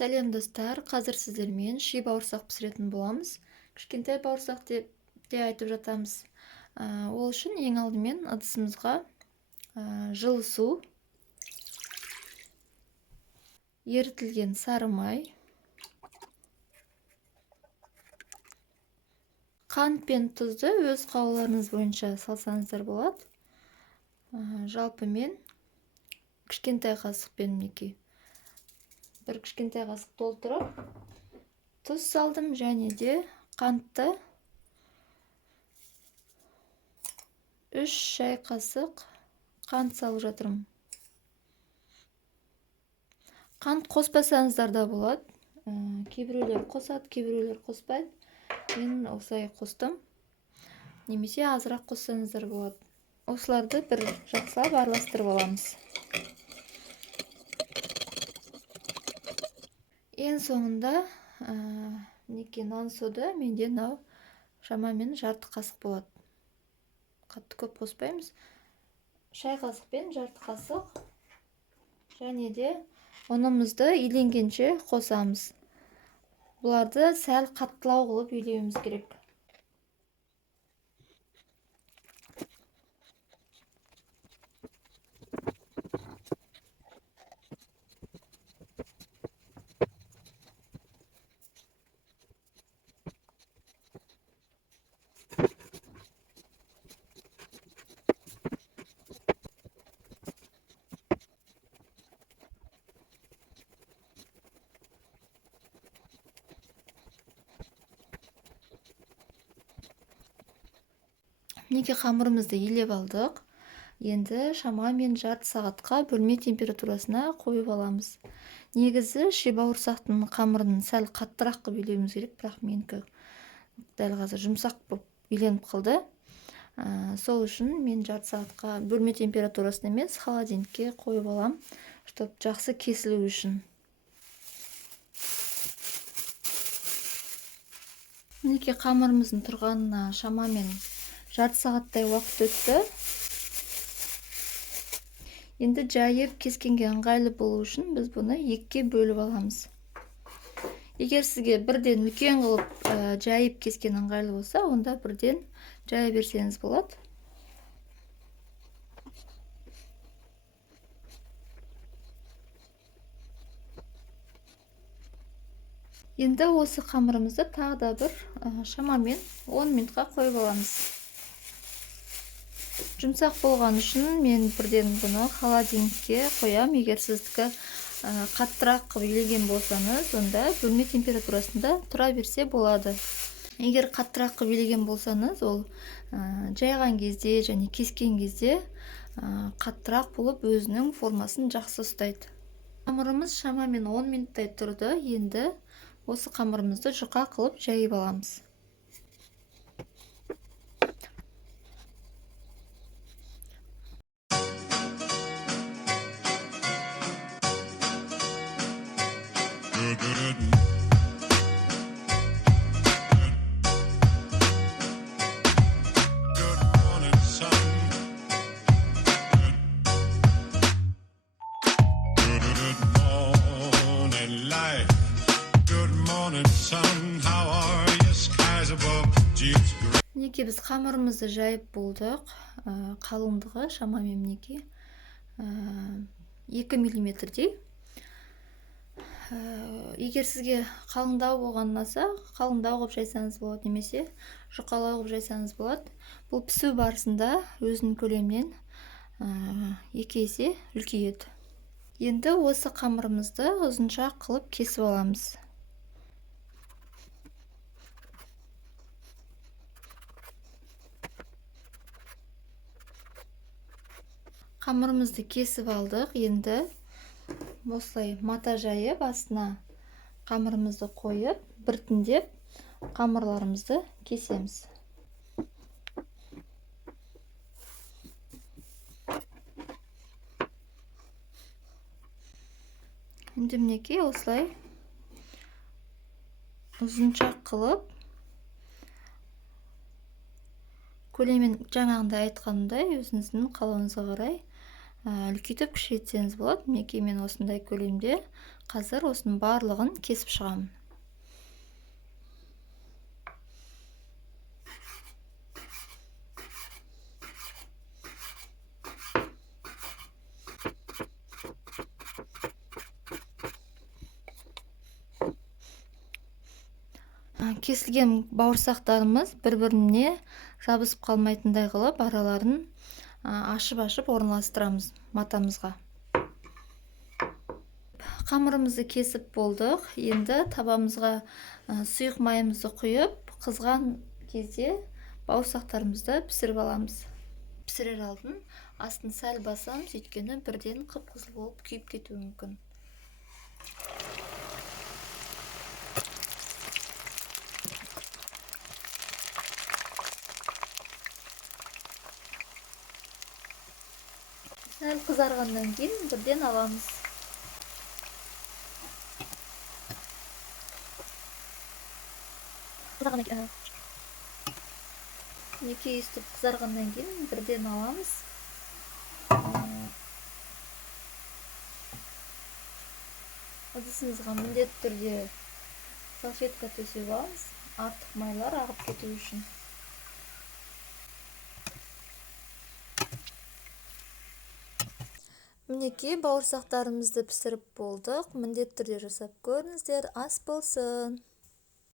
Сәлем достар, қазір сіздермен ши бауырсақ пісіретін боламыз. Кішкентай бауырсақ деп те айтып жатамыз. Ол үшін ең алдымен ыдысымызға жылы су, ерітілген сары май, қант пен тұзды өз қалауларыңыз бойынша салсаңыздар болады. Жалпы мен кішкентай қасықпен мінекей бір кішкентай қасық толтырып тұз салдым, және де қантты 3 шай қасық қант салып жатырмын. Қант қоспасаңыздар да болады. Кейбіреулер қосады, кейбіреулер қоспайды. Мен осылай қостым. Немесе азырақ қоссаңыздар болады. Осыларды бір жақсылап араластырып аламыз. Ең соңында мінекей нан сода менде мынау шамамен жарты қасық болады. Қатты көп қоспаймыз. Шай қасықпен жарты қасық. Және де ұнымызды иленгенше қосамыз. Бұларды сәл қаттылау қылып илеуіміз керек. Мінекей қамырымызды илеп алдық. Енді шамамен жарты сағатқа бөлме температурасына қойып аламыз. Негізі ши бауырсақтың қамырын сәл қаттырақ қылып илеуіміз керек, бірақ менікі дәл қазір жұмсақ болып иленіп қалды. Сол үшін мен жарты сағатқа бөлме температурасына емес, холодильникке қойып алам, чтобы жақсы кесілу үшін. Мінекей қамырымыздың тұрғанына шамамен жарты сағаттай уақыт өтті. Енді жайып кескенге ыңғайлы болу үшін біз бұны екіге бөліп аламыз. Егер сізге бірден үлкен қылып жайып кескен ыңғайлы болса, онда бірден жая берсеңіз болады. Енді осы қамырымызды тағы да бір шамамен 10 минутқа қойып аламыз. Жұмсақ болған үшін мен бірден бұны холодильникке қоям. Егер сіздікі қаттырақ қылып илеген болсаңыз, онда бөлме температурасында тұра берсе болады. Егер қаттырақ қылып илеген болсаңыз, ол жайған кезде және кескен кезде қаттырақ болып өзінің формасын жақсы ұстайды. Қамырымыз шамамен 10 минуттай тұрды. Енді осы қамырымызды жұқа қылып жайып аламыз. Мінекей біз қамырымызды жайып болдық. Қалыңдығы шамамен мінекей 2 мм-дей. Егер сізге қалыңдау болған ұнаса, қалыңдау қылып жайсаңыз болады, немесе жұқалау қылып жайсаңыз болады. Бұл пісу барысында өзінің көлемінен 2 есе үлкейеді. Енді осы қамырымызды ұзынша қылып кесіп аламыз. Қамырымызды кесіп алдық. Енді осылай мата жайып, астына қамырымызды қойып, біртіндеп қамырларымызды кесеміз. Енді мінекей осылай ұзынша қылып, көлемін жаңағында айтқанымдай өзіңіздің қалауыңызға қарай үлкейтіп кішірейтсеңіз болады. Мінекей мен осындай көлемде Қазір осының барлығын кесіп шығамын. Кесілген бауырсақтарымыз бір-біріне жабысып қалмайтындай қылып араларын ашып орналастырамыз матамызға. Қамырымызды кесіп болдық. Енді табамызға сұйық майымызды құйып, қызған кезде бауырсақтарымызды пісіріп аламыз. Пісірер алдын астын сәл басамыз, өйткені бірден қып-қызыл болып күйіп кетуі мүмкін. Сәл қызарғаннан кейін бірден аламыз. Неке естіп қызарғаннан кейін бірден аламыз. Ыдысымызға міндетті түрде салфетка төсеп аламыз, артық майлар ағып кету үшін. Мінекей бауырсақтарымызды пісіріп болдық. Міндетті түрде жасап көріңіздер, ас болсын.